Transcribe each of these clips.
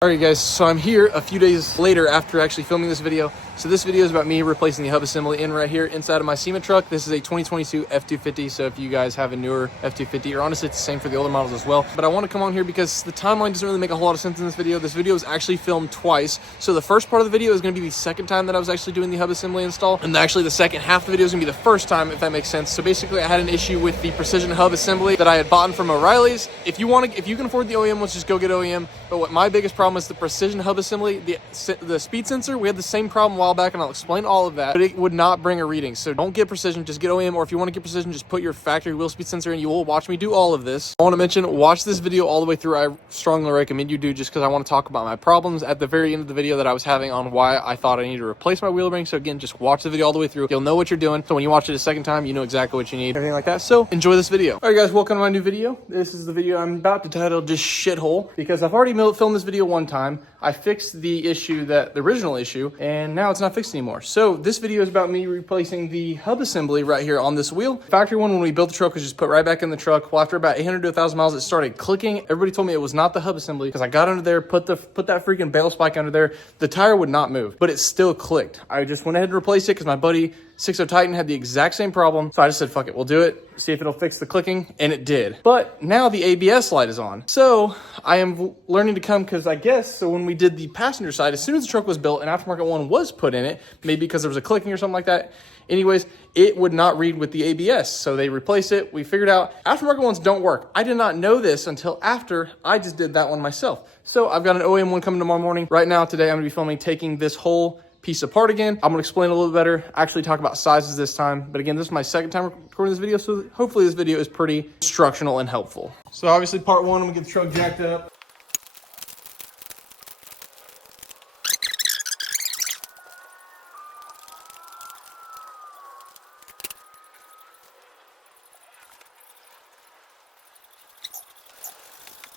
Alright guys, so I'm here a few days later after actually filming this video. So this video is about me replacing the hub assembly in right here inside of my SEMA truck. This is a 2022 F250, so if you guys have a newer F250, or honestly it's the same for the older models as well. But I want to come on here because the timeline doesn't really make a whole lot of sense in this video. This video is actually filmed twice. So the first part of the video is going to be the second time that I was actually doing the hub assembly install. And actually the second half of the video is going to be the first time, if that makes sense. So basically I had an issue with the precision hub assembly that I had bought from O'Reilly's. If you can afford the OEM ones, just go get OEM. But what my biggest problem is the precision hub assembly, the speed sensor. We had the same problem a while back, and I'll explain all of that, but it would not bring a reading. So don't get precision, just get OEM, or if you want to get precision, just put your factory wheel speed sensor in. You will watch me do all of this. I want to mention, watch this video all the way through. I strongly recommend you do, just because I want to talk about my problems at the very end of the video that I was having on why I thought I needed to replace my wheel ring. So again, just watch the video all the way through. You'll know what you're doing. So when you watch it a second time, you know exactly what you need, everything like that. So enjoy this video. All right guys, welcome to my new video. This is the video I'm about to title just shithole, because I've already filmed this video one time. I fixed the issue, the original issue, and now it's not fixed anymore. So this video is about me replacing the hub assembly right here on this wheel. Factory one, when we built the truck, was just put right back in the truck. Well, after about 800 to 1,000 miles, it started clicking. Everybody told me it was not the hub assembly, because I got under there, put that freaking bale spike under there. The tire would not move, but it still clicked. I just went ahead and replaced it because my buddy 60 Titan had the exact same problem. So I just said, fuck it, we'll do it, see if it'll fix the clicking, and it did. But now the ABS light is on. So I am learning to come, because I guess, so when we did the passenger side, as soon as the truck was built, an aftermarket one was put in it, maybe because there was a clicking or something like that. Anyways, it would not read with the ABS. So they replaced it. We figured out aftermarket ones don't work. I did not know this until after I just did that one myself. So I've got an OEM one coming tomorrow morning. Right now, today, I'm gonna be filming taking this whole piece apart again. I'm gonna explain a little bit better, actually talk about sizes this time. But again, this is my second time recording this video, so hopefully this video is pretty instructional and helpful. So obviously part one, I'm gonna get the truck jacked up.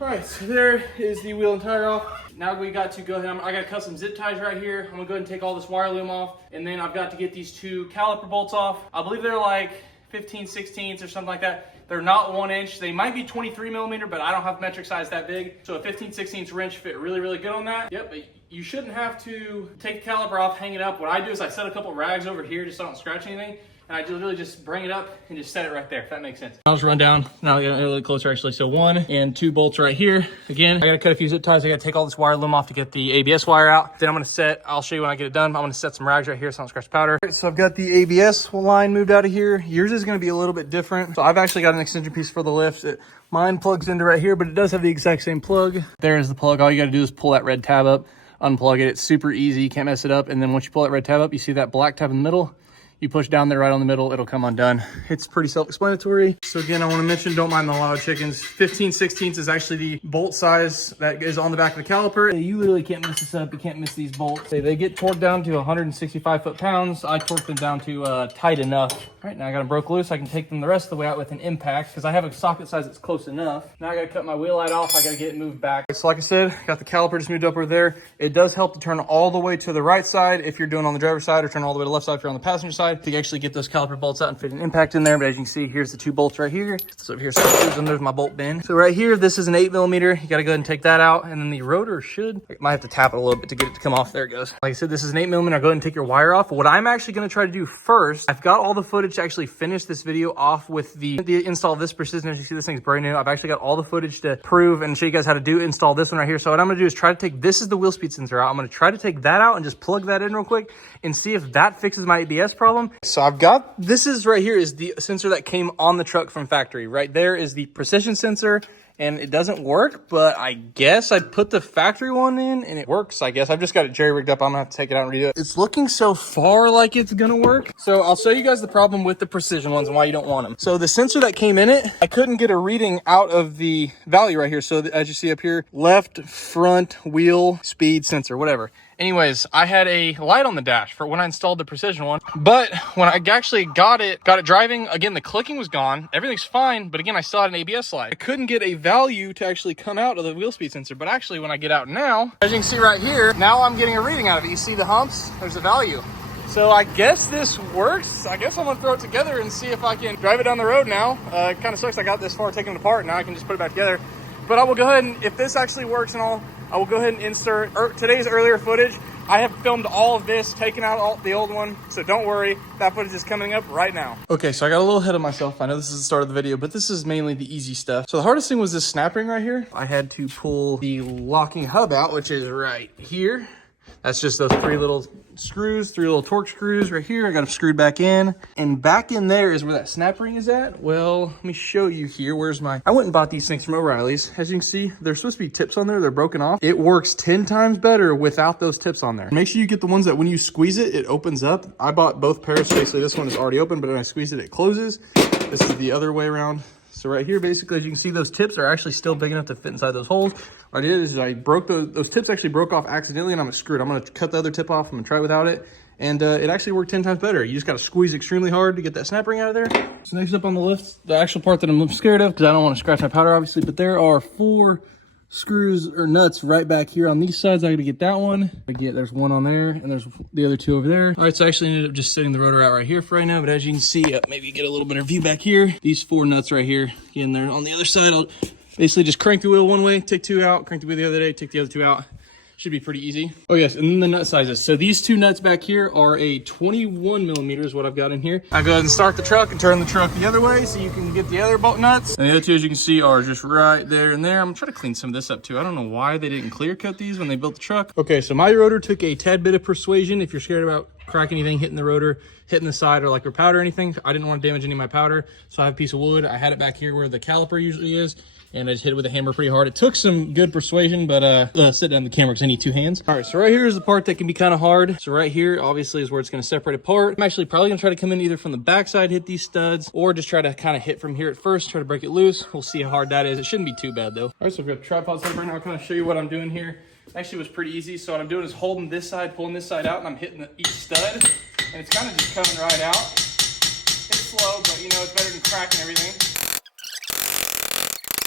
All right, so there is the wheel and tire off. Now we got to go ahead, I got to cut some zip ties right here. I'm gonna go ahead and take all this wire loom off, and then I've got to get these two caliper bolts off. I believe they're like 15/16 or something like that. They're not 1 inch. They might be 23 millimeter, but I don't have metric size that big. So a 15/16 wrench fit really, really good on that. Yep, but you shouldn't have to take the caliper off, hang it up. What I do is I set a couple rags over here just so I don't scratch anything. And I just really just bring it up and just set it right there, if that makes sense. I'll just run down. Now I got a little closer actually. So 1 and 2 bolts right here. Again, I gotta cut a few zip ties. I gotta take all this wire loom off to get the ABS wire out. Then I'm gonna I'll show you when I get it done. I'm gonna set some rags right here so I don't scratch powder. All right, so I've got the ABS line moved out of here. Yours is gonna be a little bit different. So I've actually got an extension piece for the lift. Mine plugs into right here, but it does have the exact same plug. There's the plug. All you gotta do is pull that red tab up, unplug it. It's super easy, you can't mess it up. And then once you pull that red tab up, you see that black tab in the middle. You push down there right on the middle, it'll come undone. It's pretty self-explanatory. So again, I wanna mention, don't mind the loud chickens. 15/16 is actually the bolt size that is on the back of the caliper. You literally can't mess this up, you can't miss these bolts. They get torqued down to 165 foot-pounds. I torqued them down to tight enough. All right, now I got them broke loose. I can take them the rest of the way out with an impact, because I have a socket size that's close enough. Now I gotta cut my wheel light off, I gotta get it moved back. So like I said, got the caliper just moved up over there. It does help to turn all the way to the right side if you're doing on the driver's side, or turn all the way to the left side if you're on the passenger side, to actually get those caliper bolts out and fit an impact in there. But as you can see, here's the 2 bolts right here. So here's and there's my bolt bin. So right here, this is an 8 millimeter. You gotta go ahead and take that out. And then the rotor might have to tap it a little bit to get it to come off. There it goes. Like I said, this is an 8 millimeter. Go ahead and take your wire off. What I'm actually gonna try to do first, I've got all the footage to actually finish this video off with the install of this precision. As you see, this thing's brand new. I've actually got all the footage to prove and show you guys how to install this one right here. So what I'm gonna do is try to take, this is the wheel speed sensor out. I'm gonna try to take that out and just plug that in real quick and see if that fixes my ABS problem. So I've got, this is right here is the sensor that came on the truck from factory. Right there is the precision sensor, and it doesn't work, but I guess I put the factory one in and it works, I guess. I've just got it jerry rigged up. I'm gonna have to take it out and redo it. It's looking so far like it's gonna work. So I'll show you guys the problem with the precision ones and why you don't want them. So the sensor that came in it, I couldn't get a reading out of the value right here. So as you see up here, left front wheel speed sensor, whatever. Anyways, I had a light on the dash for when I installed the precision one, but when I actually got it driving, again, the clicking was gone, everything's fine, but again, I still had an ABS light. I couldn't get a value to actually come out of the wheel speed sensor, but actually when I get out now, as you can see right here, now I'm getting a reading out of it. You see the humps? There's a value. So I guess this works. I guess I'm gonna throw it together and see if I can drive it down the road now. It kind of sucks I got this far taking it apart. Now I can just put it back together. But I will go ahead and, if this actually works and all, I will go ahead and insert today's earlier footage. I have filmed all of this, taken out the old one, so don't worry. That footage is coming up right now. Okay, so I got a little ahead of myself. I know this is the start of the video, but this is mainly the easy stuff. So the hardest thing was this snap ring right here. I had to pull the locking hub out, which is right here. That's just those three little screws, three little torque screws right here. I got them screwed back in. And back in there is where that snap ring is at. Well, let me show you here. I went and bought these things from O'Reilly's. As you can see, there's supposed to be tips on there. They're broken off. It works 10 times better without those tips on there. Make sure you get the ones that when you squeeze it, it opens up. I bought both pairs. Basically, this one is already open, but when I squeeze it, it closes. This is the other way around. So right here, basically, as you can see, those tips are actually still big enough to fit inside those holes. What I did is I broke those tips actually broke off accidentally, and I'm screwed. I'm gonna cut the other tip off. I'm gonna try without it. And it actually worked 10 times better. You just gotta squeeze extremely hard to get that snap ring out of there. So next up on the list, the actual part that I'm scared of, because I don't want to scratch my powder, obviously, but there are 4 screws or nuts right back here on these sides. I gotta get that one. There's one on there, and there's the other 2 over there. All right, so I actually ended up just setting the rotor out right here for right now, but as you can see, maybe get a little better view back here. These 4 nuts right here, again, they're on the other side. I'll basically just crank the wheel one way, take 2 out, crank the wheel the other way, take the other 2 out. Should be pretty easy. Oh yes, and then the nut sizes. So these 2 nuts back here are a 21 millimeters, what I've got in here. I go ahead and start the truck and turn the truck the other way so you can get the other bolt nuts. And the other 2, as you can see, are just right there and there. I'm gonna try to clean some of this up too. I don't know why they didn't clear cut these when they built the truck. Okay, so my rotor took a tad bit of persuasion. If you're scared about cracking anything, hitting the rotor, hitting the side or like your powder or anything, I didn't want to damage any of my powder. So I have a piece of wood. I had it back here where the caliper usually is, and I just hit it with a hammer pretty hard. It took some good persuasion, but sit down the camera because I need 2 hands. All right, so right here is the part that can be kind of hard. So right here, obviously, is where it's going to separate apart. I'm actually probably going to try to come in either from the backside, hit these studs, or just try to kind of hit from here at first, try to break it loose. We'll see how hard that is. It shouldn't be too bad, though. All right, so we've got the tripod set up right now. I'll kind of show you what I'm doing here. Actually, it was pretty easy. So what I'm doing is holding this side, pulling this side out, and I'm hitting each stud, and it's kind of just coming right out. It's slow, but, you know, it's better than cracking everything.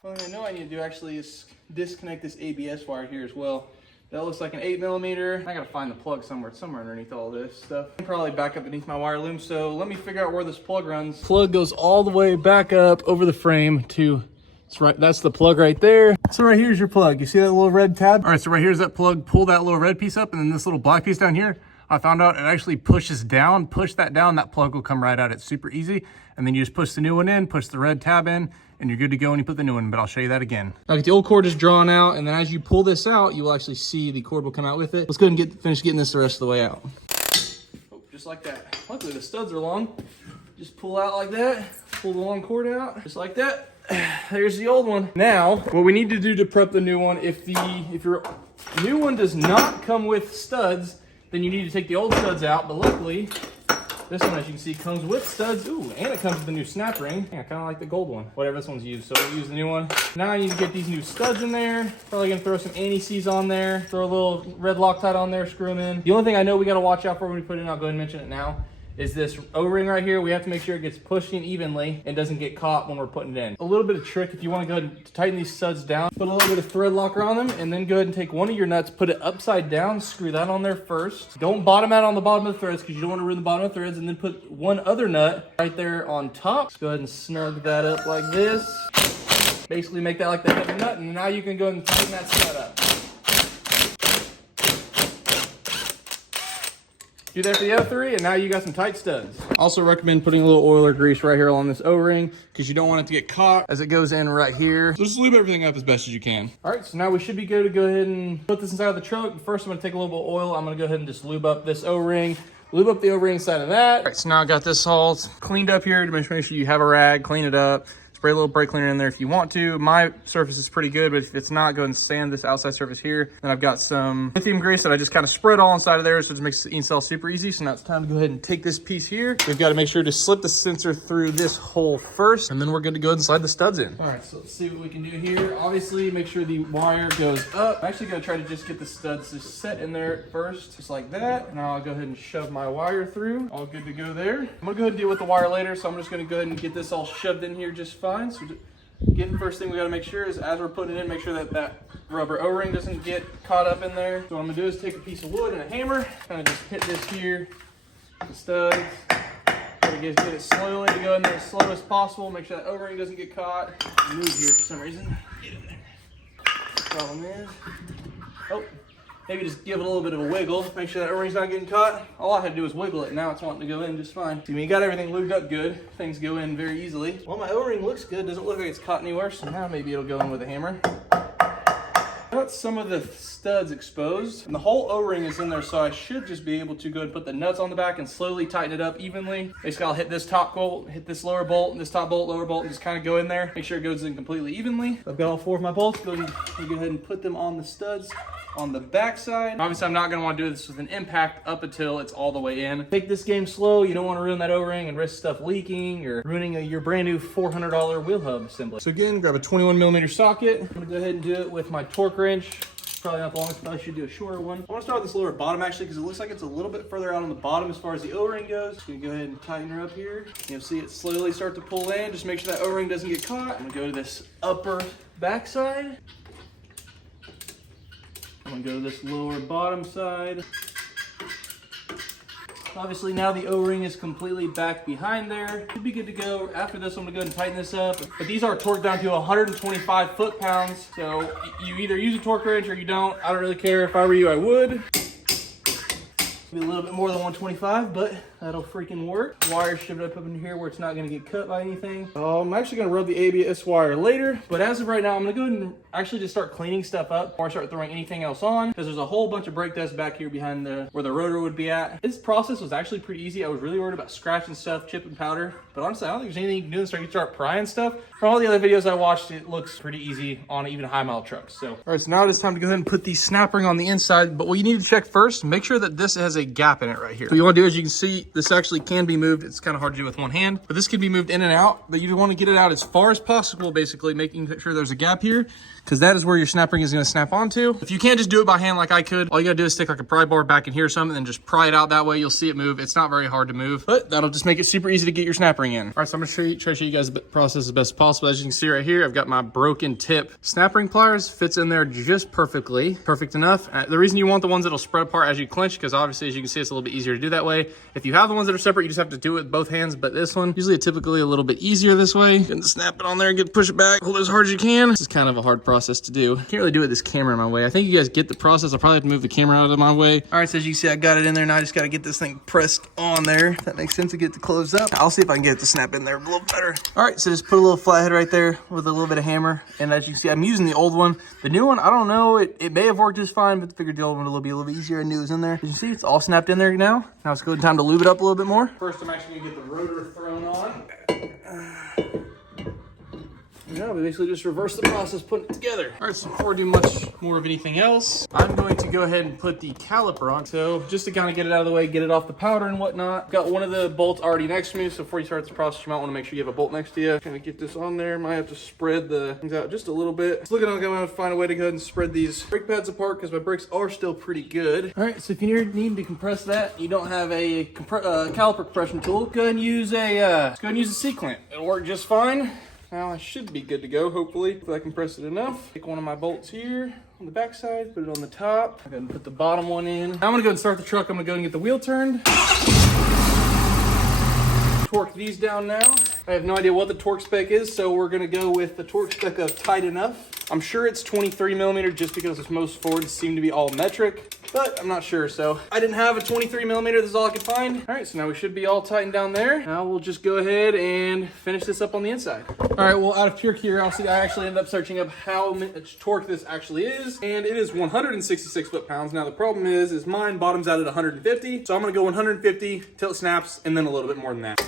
What I know I need to do actually is disconnect this ABS wire here as well. That looks like an 8 millimeter. I gotta find the plug somewhere. It's somewhere underneath all this stuff. Probably back up beneath my wire loom. So let me figure out where this plug runs. Plug goes all the way back up over the frame to, that's the plug right there. So right here's your plug. You see that little red tab? All right, so right here's that plug. Pull that little red piece up, and then this little black piece down here, I found out it actually pushes down. Push that down, that plug will come right out. It's super easy. And then you just push the new one in, push the red tab in, and you're good to go when you put the new one in, but I'll show you that again. I'll get the old cord just drawn out, and then as you pull this out, you will actually see the cord will come out with it. Let's go ahead and finish getting this the rest of the way out. Oh, just like that. Luckily the studs are long. Just pull out like that, pull the long cord out, just like that. There's the old one. Now, what we need to do to prep the new one, if your new one does not come with studs, then you need to take the old studs out, but luckily, this one, as you can see, comes with studs. Ooh, and it comes with a new snap ring. Yeah, kind of like the gold one. Whatever this one's used, so we'll use the new one. Now I need to get these new studs in there. Probably gonna throw some anti-seize on there. Throw a little red Loctite on there, screw them in. The only thing I know we gotta watch out for when we put it in, I'll go ahead and mention it now, is this O-ring right here. We have to make sure it gets pushed in evenly and doesn't get caught when we're putting it in. A little bit of trick, if you want to go ahead and tighten these studs down, put a little bit of thread locker on them, and then go ahead and take one of your nuts, put it upside down, screw that on there first. Don't bottom out on the bottom of the threads because you don't want to ruin the bottom of the threads, and then put one other nut right there on top. Just go ahead and snug that up like this. Basically make that like the head of the nut, and now you can go ahead and tighten that stud up. Do that for the other 3, and now you got some tight studs. Also recommend putting a little oil or grease right here along this O-ring because you don't want it to get caught as it goes in right here. So just lube everything up as best as you can. All right, so now we should be good to go ahead and put this inside of the truck. First, I'm gonna take a little bit of oil. I'm gonna go ahead and just lube up this O-ring. Lube up the O-ring side of that. All right, so now I got this all cleaned up here to make sure you have a rag, clean it up. Spray a little brake cleaner in there if you want to. My surface is pretty good, but if it's not, go ahead and sand this outside surface here. Then I've got some lithium grease that I just kind of spread all inside of there, so it just makes the install super easy. So now it's time to go ahead and take this piece here. We've got to make sure to slip the sensor through this hole first, and then we're good to go ahead and slide the studs in. All right, so let's see what we can do here. Obviously, make sure the wire goes up. I'm actually gonna try to just get the studs just set in there first, just like that. Now I'll go ahead and shove my wire through. All good to go there. I'm gonna go ahead and deal with the wire later, so I'm just gonna go ahead and get this all shoved in here just fine. So again, first thing we gotta make sure is as we're putting it in, make sure that that rubber O-ring doesn't get caught up in there. So what I'm gonna do is take a piece of wood and a hammer, kind of just hit this here, the studs. Try to get it slowly to go in there as slow as possible. Make sure that O-ring doesn't get caught. Move here for some reason. Get in there. Problem is, Oh, maybe just give it a little bit of a wiggle. Make sure that O-ring's not getting caught. All I had to do was wiggle it. Now it's wanting to go in just fine. See, when you got everything lubed up good, things go in very easily. Well, my O-ring looks good. Doesn't look like it's caught anywhere. So now maybe it'll go in with a hammer. Got some of the studs exposed, and the whole O-ring is in there, so I should just be able to go and put the nuts on the back and slowly tighten it up evenly. Basically, I'll hit this top bolt, hit this lower bolt, and this top bolt, lower bolt, and just kind of go in there. Make sure it goes in completely evenly. I've got all 4 of my bolts. Go ahead and put them on the studs on the back side. Obviously, I'm not going to want to do this with an impact up until it's all the way in. Take this game slow. You don't want to ruin that O-ring and risk stuff leaking or ruining your brand new $400 wheel hub assembly. So again, grab a 21mm socket. I'm going to go ahead and do it with my torque wrench. Probably not the longest, but I should do a shorter one. I want to start with this lower bottom actually because it looks like it's a little bit further out on the bottom as far as the O-ring goes. So I'm gonna go ahead and tighten her up here. You'll see it slowly start to pull in. Just make sure that O-ring doesn't get caught. I'm gonna go to this upper backside. I'm gonna go to this lower bottom side. Obviously now the O-ring is completely back behind there. Should be good to go. After this, I'm gonna go ahead and tighten this up. But these are torqued down to 125 foot-pounds. So you either use a torque wrench or you don't. I don't really care. If I were you, I would. Be a little bit more than 125, but that'll freaking work. Wire shoved up in here where it's not gonna get cut by anything. I'm actually gonna rub the ABS wire later, but as of right now, I'm gonna go ahead and actually just start cleaning stuff up before I start throwing anything else on, because there's a whole bunch of brake dust back here behind where the rotor would be at. This process was actually pretty easy. I was really worried about scratching stuff, chipping powder, but honestly, I don't think there's anything you can do until you start prying stuff. From all the other videos I watched, it looks pretty easy on even high mile trucks. So, all right, so now it is time to go ahead and put the snap ring on the inside, but what you need to check first, make sure that this has a gap in it right here. So what you wanna do is, you can see this actually can be moved. It's kind of hard to do with one hand, but this can be moved in and out, but you want to get it out as far as possible, basically making sure there's a gap here, because that is where your snap ring is going to snap onto. If you can't just do it by hand like I could, all you got to do is stick like a pry bar back in here or something and just pry it out that way. You'll see it move. It's not very hard to move, but that'll just make it super easy to get your snap ring in. All right, so I'm going to try to show you guys the process as best as possible. As you can see right here, I've got my broken tip snap ring pliers. Fits in there just perfectly, perfect enough. The reason you want the ones that'll spread apart as you clench, because obviously, as you can see, it's a little bit easier to do that way. If you have the ones that are separate, you just have to do it with both hands, but this one, usually typically a little bit easier this way. You can snap it on there and push it back, hold it as hard as you can. This is kind of a hard process to do. Can't really do it with this camera in my way. I think you guys get the process. I'll probably have to move the camera out of my way. All right, so as you can see, I got it in there. Now I just got to get this thing pressed on there. If that makes sense to get it to close up. I'll see if I can get it to snap in there a little better. All right, so just put a little flathead right there with a little bit of hammer. And as you can see, I'm using the old one. The new one, I don't know. It may have worked just fine, but I figured the old one would be a little bit easier. I knew it was in there. As you see, it's all snapped in there now. Now it's good time to lube it up a little bit more. First, I'm actually gonna get the rotor thrown on. No, we basically just reverse the process, putting it together. All right, so before we do much more of anything else, I'm going to go ahead and put the caliper on. So just to kind of get it out of the way, get it off the powder and whatnot. Got one of the bolts already next to me, so before you start this process, you might want to make sure you have a bolt next to you. Kind of get this on there. Might have to spread the things out just a little bit. It's looking like I'm going to find a way to go ahead and spread these brake pads apart because my brakes are still pretty good. All right, so if you need to compress that, you don't have a caliper compression tool, go ahead and use a C-clamp. It'll work just fine. Now I should be good to go, hopefully, if I compress it enough. Take one of my bolts here on the back side, put it on the top. I'm gonna put the bottom one in. Now I'm gonna go and start the truck. I'm gonna go and get the wheel turned. Torque these down now. I have no idea what the torque spec is, so we're gonna go with the torque spec of tight enough. I'm sure it's 23mm just because most Fords seem to be all metric, but I'm not sure. So I didn't have a 23mm, this is all I could find. All right, so now we should be all tightened down there. Now we'll just go ahead and finish this up on the inside. All right, well, out of pure curiosity, I actually ended up searching up how much torque this actually is, and it is 166 foot-pounds. Now the problem is mine bottoms out at 150, so I'm gonna go 150 till it snaps, and then a little bit more than that.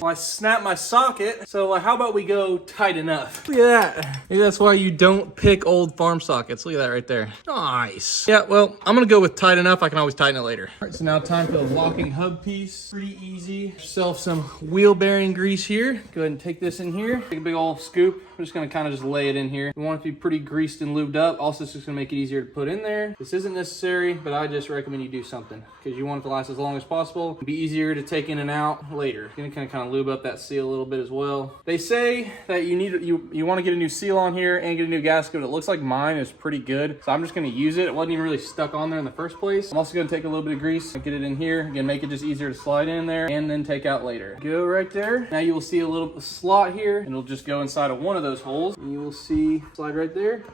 Well, I snapped my socket, so how about we go tight enough? Look at that. Maybe that's why you don't pick old farm sockets. Look at that right there. Nice. Yeah, well, I'm gonna go with tight enough. I can always tighten it later. All right, so now time for the locking hub piece. Pretty easy. Get yourself some wheel bearing grease here. Go ahead and take this in here. Take a big old scoop. I'm just gonna kind of just lay it in here. You want it to be pretty greased and lubed up. Also, it's just gonna make it easier to put in there. This isn't necessary, but I just recommend you do something because you want it to last as long as possible. It'll be easier to take in and out later. You're gonna kind of lube up that seal a little bit as well. They say that you want to get a new seal on here and get a new gasket. It looks like mine is pretty good, so I'm just gonna use it. It wasn't even really stuck on there in the first place. I'm also gonna take a little bit of grease and get it in here. Again, make it just easier to slide in there and then take out later. Go right there. Now you will see a little slot here, and it'll just go inside of one of those holes. And you will see slide right there.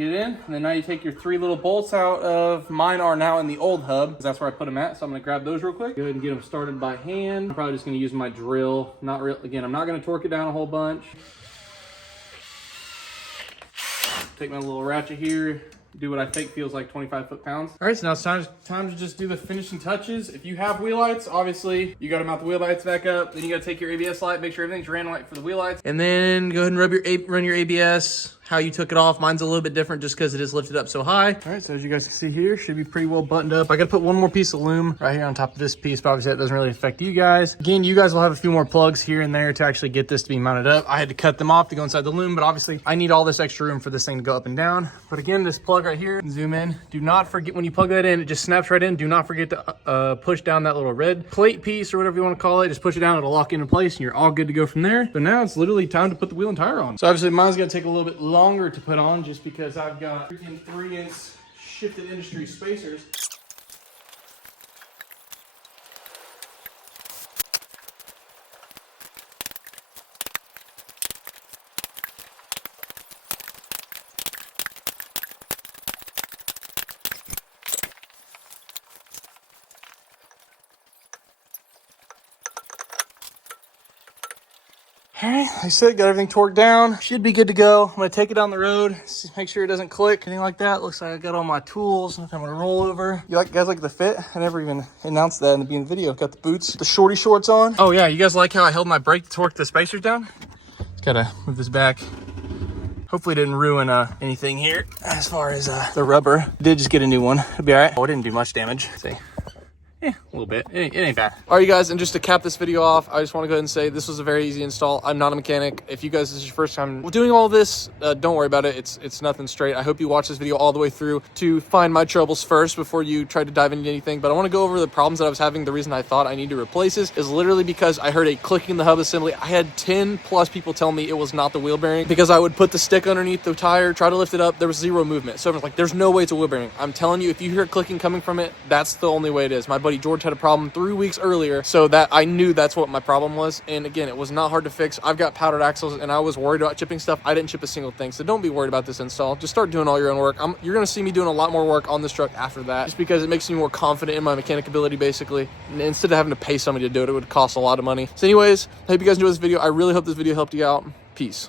Get it in, and then now you take your 3 little bolts out of, mine are now in the old hub, because that's where I put them at, so I'm gonna grab those real quick. Go ahead and get them started by hand. I'm probably just gonna use my drill. Again, I'm not gonna torque it down a whole bunch. Take my little ratchet here, do what I think feels like 25 foot-pounds. All right, so now it's time to just do the finishing touches. If you have wheel lights, obviously, you gotta mount the wheel lights back up. Then you gotta take your ABS light, make sure everything's ran right for the wheel lights. And then go ahead and run your ABS. How you took it off. Mine's a little bit different just because it is lifted up so high. All right, so as you guys can see here, should be pretty well buttoned up. I gotta put one more piece of loom right here on top of this piece, but obviously that doesn't really affect you guys. Again, you guys will have a few more plugs here and there to actually get this to be mounted up. I had to cut them off to go inside the loom, but obviously I need all this extra room for this thing to go up and down. But again, this plug right here, zoom in. Do not forget, when you plug that in, it just snaps right in. Do not forget to push down that little red plate piece or whatever you want to call it. Just push it down, it'll lock into place and you're all good to go from there. So now it's literally time to put the wheel and tire on. So obviously mine's gonna take a little bit longer to put on, just because I've got freaking 3-inch shifted industry spacers. All right, like I said, got everything torqued down. Should be good to go. I'm gonna take it down the road, make sure it doesn't click, anything like that. Looks like I got all my tools. I'm gonna roll over. You guys like the fit? I never even announced that in the beginning of the video. Got the boots, the shorty shorts on. Oh yeah, you guys like how I held my brake to torque the spacers down? Just gotta move this back. Hopefully it didn't ruin anything here as far as the rubber. Did just get a new one. It'll be all right. Oh, it didn't do much damage. Let's see. Yeah, a little bit. It ain't bad. All right, you guys, and just to cap this video off, I just want to go ahead and say this was a very easy install. I'm not a mechanic. If you guys, this is your first time doing all this, don't worry about it. It's nothing straight. I hope you watch this video all the way through to find my troubles first before you try to dive into anything. But I want to go over the problems that I was having. The reason I thought I need to replace this is literally because I heard a clicking in the hub assembly. I had 10 plus people tell me it was not the wheel bearing, because I would put the stick underneath the tire, try to lift it up. There was zero movement. So I was like, there's no way it's a wheel bearing. I'm telling you, if you hear clicking coming from it, that's the only way it is. My buddy George had a problem 3 weeks earlier, so that I knew that's what my problem was. And again, it was not hard to fix. I've got powdered axles and I was worried about chipping stuff. I didn't chip a single thing, so don't be worried about this install. Just start doing all your own work. You're gonna see me doing a lot more work on this truck after that, just because it makes me more confident in my mechanic ability, basically. And instead of having to pay somebody to do it, it would cost a lot of money. So anyways, I hope you guys enjoyed this video. I really hope this video helped you out. Peace.